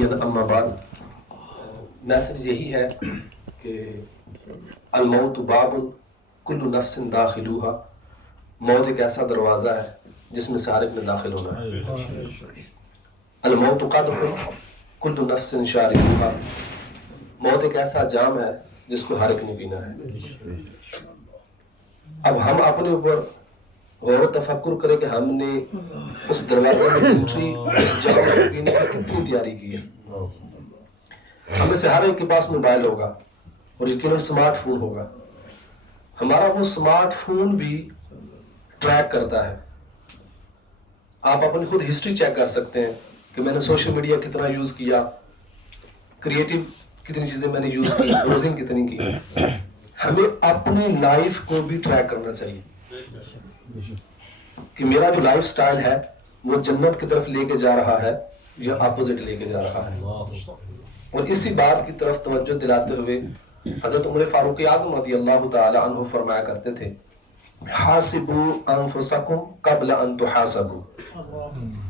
اما بعد، میسج یہی ہے کہ الموت باب کل نفس داخلوہا، موت ایک ایسا دروازہ ہے جس میں ہر ایک نے داخل ہونا ہے۔ الموت قدح کل نفس شاربوہا، موت ایک ایسا جام ہے جس کو ہر ایک نے پینا ہے۔ اب ہم اپنے اوپر غور و تفکر کریں کہ ہم نے اس دروازے میں انٹری، اس جام کو پینے کی کتنی تیاری کی ہے۔ ہمیں سے ہر ایک کے پاس موبائل ہوگا اور یقیناً سمارٹ فون ہوگا۔ ہمارا وہ سمارٹ فون بھی ٹریک کرتا ہے۔ آپ اپنی خود ہسٹری چیک کر سکتے ہیں کہ میں نے سوشل میڈیا کتنا یوز کیا، کریٹو کتنی چیزیں میں نے یوز کی، بروزنگ کتنی کی۔ ہمیں اپنی لائف کو بھی ٹریک کرنا چاہیے کہ میرا جو لائف سٹائل ہے وہ جنت کی طرف لے کے جا رہا ہے یا اپوزٹ لے کے جا رہا ہے۔ اور اسی بات کی طرف توجہ دلاتے ہوئے حضرت عمر فاروق اعظم رضی اللہ تعالی عنہ فرمایا کرتے تھے، حاسبوا انفسکم قبل ان تحاسبوا،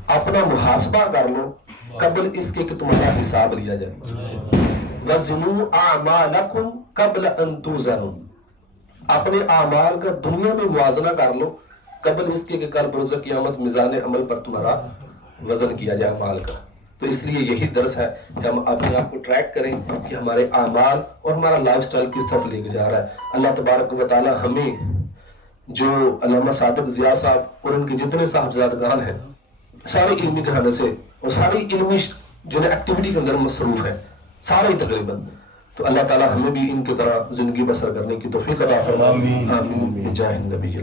اپنا محاسبہ کر لو قبل اس کے کہ تمہارا حساب لیا جائے۔ وزنوا اعمالکم قبل ان توزنوا، اپنے اعمال کا دنیا میں موازنہ کر لو قبل اس کے کہ کل بروز قیامت میزان عمل پر تمہارا وزن کیا جائے اعمال کا۔ تو اس لیے یہی درس ہے کہ ہم اپنے آپ کو ٹریک کریں کہ ہمارے اعمال اور ہمارا لائف سٹائل کس طرف لے کے جا رہا ہے۔ اللہ تبارک و تعالی ہمیں، جو علامہ صادق ضیاء صاحب اور ان کے جتنے صاحبزادگان ہیں، سارے علمی گھرانے سے اور ساری علمی جو ایکٹیویٹی کے اندر مصروف ہے، سارے تقریباً، تو اللہ تعالی ہمیں بھی ان کی طرح زندگی بسر کرنے کی توفیق عطا فرمائے۔ آمین بجاہ النبی۔